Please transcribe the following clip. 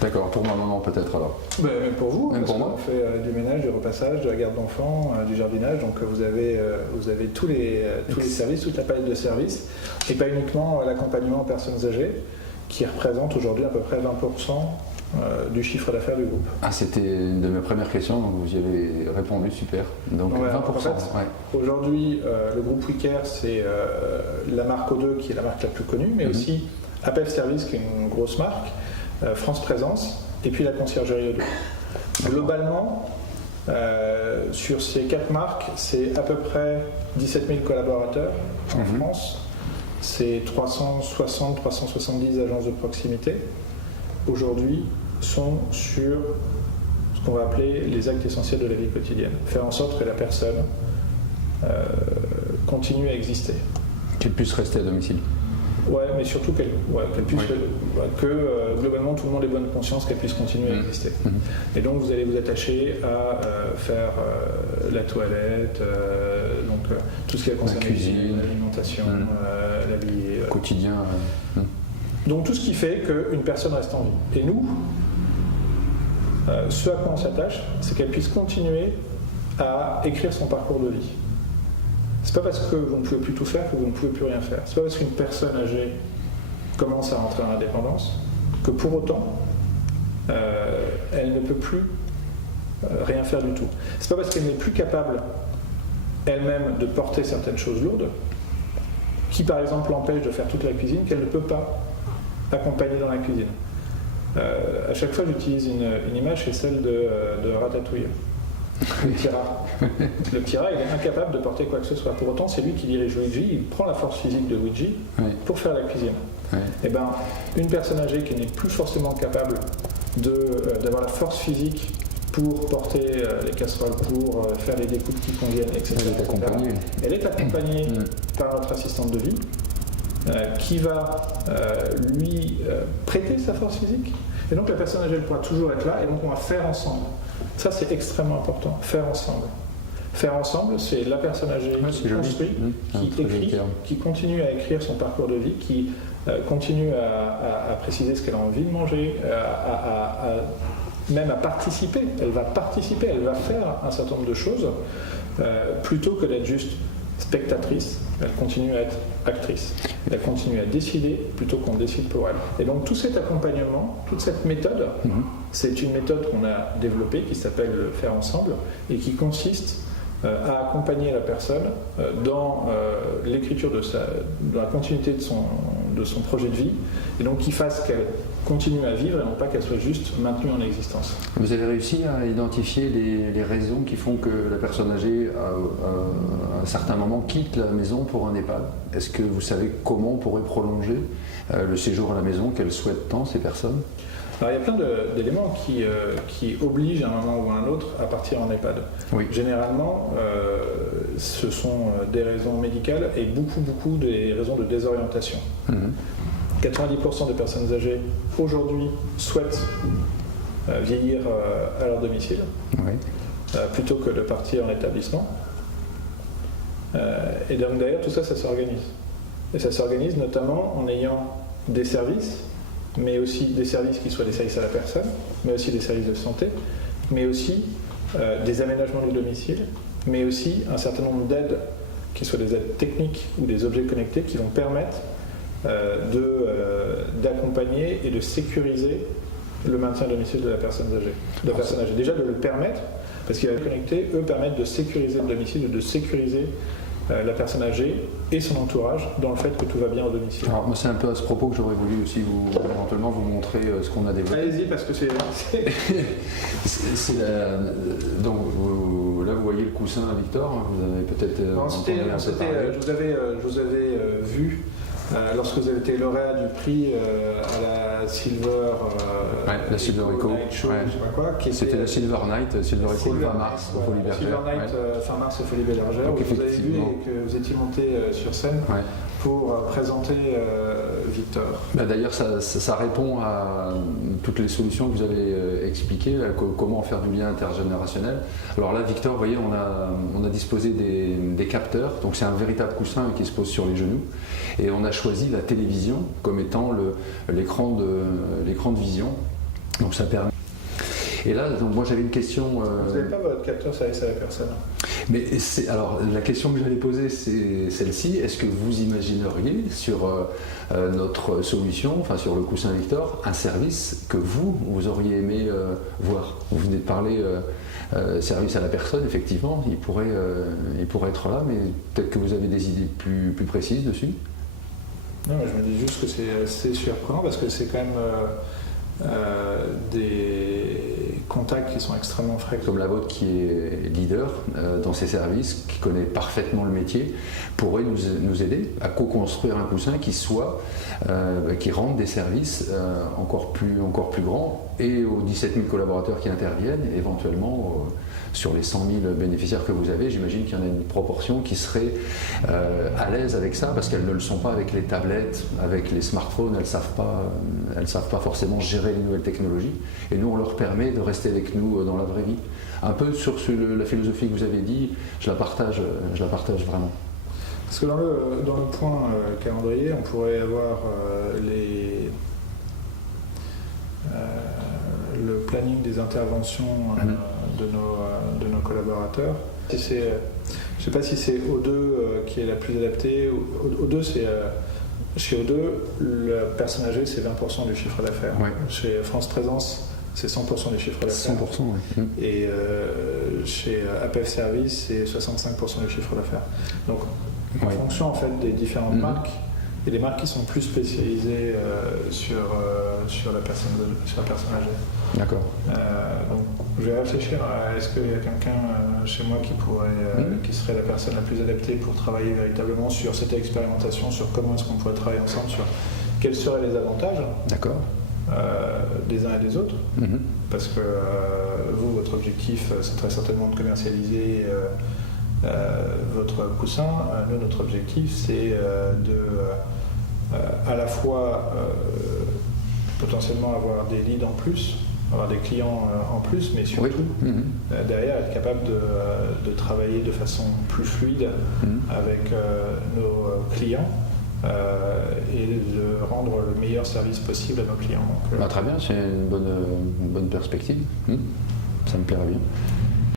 D'accord, pour ma maman peut-être alors. Même pour vous, même parce pour moi. qu'on fait du ménage, du repassage, de la garde d'enfants, du jardinage, donc vous avez tous les services, toute la palette de services, et pas uniquement l'accompagnement aux personnes âgées, qui représente aujourd'hui à peu près 20% du chiffre d'affaires du groupe. Ah, c'était une de mes premières questions, donc vous y avez répondu, super. Donc Ouais, 20%. en fait, aujourd'hui, le groupe WeCare, c'est la marque O2 qui est la marque la plus connue, mais aussi APEF Service qui est une grosse marque, France Présence, et puis la conciergerie O2. Globalement, sur ces 4 marques, c'est à peu près 17 000 collaborateurs en France, c'est 360-370 agences de proximité. Aujourd'hui, sont sur ce qu'on va appeler les actes essentiels de la vie quotidienne. Faire en sorte que la personne continue à exister. Qu'elle puisse rester à domicile. Ouais, mais surtout qu'elle puisse, globalement tout le monde ait bonne conscience qu'elle puisse continuer à exister. Et donc vous allez vous attacher à faire la toilette, donc tout ce qui concerne la cuisine, l'alimentation, l'habiller. Quotidien. Donc tout ce qui fait qu'une personne reste en vie. Et nous, ce à quoi on s'attache, c'est qu'elle puisse continuer à écrire son parcours de vie. C'est pas parce que vous ne pouvez plus tout faire que vous ne pouvez plus rien faire. C'est pas parce qu'une personne âgée commence à rentrer dans l'indépendance que pour autant elle ne peut plus rien faire du tout. C'est pas parce qu'elle n'est plus capable elle-même de porter certaines choses lourdes qui par exemple l'empêche de faire toute la cuisine qu'elle ne peut pas accompagner dans la cuisine. À chaque fois j'utilise une image, c'est celle de Ratatouille. Le petit rat. Le petit rat, il est incapable de porter quoi que ce soit. Pour autant, c'est lui qui dirige Luigi, il prend la force physique de Luigi pour faire la cuisine. Et ben, une personne âgée qui n'est plus forcément capable d'avoir la force physique pour porter les casseroles, pour faire les découpes qui conviennent, etc. Elle est accompagnée par notre assistante de vie qui va lui prêter sa force physique. Et donc la personne âgée elle pourra toujours être là et donc on va faire ensemble. Ça, c'est extrêmement important, faire ensemble. Faire ensemble, c'est la personne âgée qui construit, qui écrit, qui continue à écrire son parcours de vie, qui continue à préciser ce qu'elle a envie de manger, même à participer. Elle va participer, elle va faire un certain nombre de choses, plutôt que d'être juste spectatrice, elle continue à être actrice. Elle continue à décider plutôt qu'on décide pour elle. Et donc tout cet accompagnement, toute cette méthode, c'est une méthode qu'on a développée qui s'appelle le faire ensemble et qui consiste à accompagner la personne dans l'écriture dans la continuité de son projet de vie et donc qui fasse qu'elle continue à vivre et non pas qu'elle soit juste maintenue en existence. Vous avez réussi à identifier les raisons qui font que la personne âgée à un certain moment quitte la maison pour un EHPAD. Est-ce que vous savez comment on pourrait prolonger le séjour à la maison qu'elles souhaitent tant ces personnes? Alors, il y a plein d'éléments qui obligent à un moment ou à un autre à partir en EHPAD. Oui. Généralement, ce sont des raisons médicales et beaucoup des raisons de désorientation. 90% des personnes âgées aujourd'hui souhaitent vieillir à leur domicile plutôt que de partir en établissement. Et donc d'ailleurs tout ça s'organise. Et ça s'organise notamment en ayant des services, mais aussi des services qui soient des services à la personne, mais aussi des services de santé, mais aussi des aménagements du domicile, mais aussi un certain nombre d'aides, qui soient des aides techniques ou des objets connectés qui vont permettre d'accompagner et de sécuriser le maintien à domicile de la personne âgée. Déjà de le permettre, parce qu'ils connectés, eux, permettent de sécuriser le domicile, de sécuriser la personne âgée et son entourage dans le fait que tout va bien au domicile. Alors moi c'est un peu à ce propos que j'aurais voulu aussi éventuellement vous montrer ce qu'on a développé. Allez-y parce que c'est... Donc là vous voyez le coussin à Victor, vous avez peut-être entendu un peu parler. Je vous avais vu lorsque vous avez été lauréat du prix à la Silver la Silver Eco, c'était la Silver Night, Silver Eco le 20 mars au Folies Bergère. Silver Night fin mars au Folies Bergère, où vous avez vu et que vous étiez monté sur scène pour présenter Victor. D'ailleurs ça répond à toutes les solutions que vous avez expliquées, comment faire du lien intergénérationnel. Alors là Victor, vous voyez, on a disposé des capteurs, donc c'est un véritable coussin qui se pose sur les genoux. Et on a choisi la télévision comme étant l'écran de vision. Donc ça permet. Et là, donc moi j'avais une question. Vous n'avez pas votre capteur service à la personne. Mais alors la question que j'allais poser, c'est celle-ci. Est-ce que vous imagineriez sur notre solution, enfin sur le coussin Victor, un service que vous auriez aimé voir? Vous venez de parler service à la personne, effectivement, il pourrait être là, mais peut-être que vous avez des idées plus précises dessus. Non, je me dis juste que c'est assez surprenant parce que c'est quand même des contacts qui sont extrêmement fréquents. Comme la vôtre qui est leader dans ces services, qui connaît parfaitement le métier, pourrait nous aider à co-construire un coussin qui rende des services encore plus grands, et aux 17 000 collaborateurs qui interviennent, éventuellement sur les 100 000 bénéficiaires que vous avez, j'imagine qu'il y en a une proportion qui serait à l'aise avec ça, parce qu'elles ne le sont pas avec les tablettes, avec les smartphones, elles ne savent pas forcément gérer les nouvelles technologies, et nous on leur permet de rester avec nous dans la vraie vie. Un peu sur la philosophie que vous avez dit, je la partage vraiment. Parce que dans le point calendrier, on pourrait avoir le planning des interventions de nos collaborateurs. Je ne sais pas si c'est O2 qui est la plus adaptée. O2, chez O2, la personne âgée, c'est 20% du chiffre d'affaires. Ouais. Chez France Présence, c'est 100% du chiffre d'affaires. 100%, oui. Et chez APF Service, c'est 65% du chiffre d'affaires. Donc, en fonction en fait, des différentes marques, il y a des marques qui sont plus spécialisées sur la personne âgée. D'accord. Donc, je vais réfléchir à est-ce qu'il y a quelqu'un chez moi qui serait la personne la plus adaptée pour travailler véritablement sur cette expérimentation, sur comment est-ce qu'on pourrait travailler ensemble, sur quels seraient les avantages. D'accord. Des uns et des autres, parce que vous, votre objectif, c'est très certainement de commercialiser votre coussin. Nous, notre objectif, c'est à la fois potentiellement avoir des leads en plus, avoir des clients en plus, mais surtout derrière être capable de travailler de façon plus fluide avec nos clients. Et de rendre le meilleur service possible à nos clients. Donc, très bien, c'est une bonne perspective. Ça me plairait bien.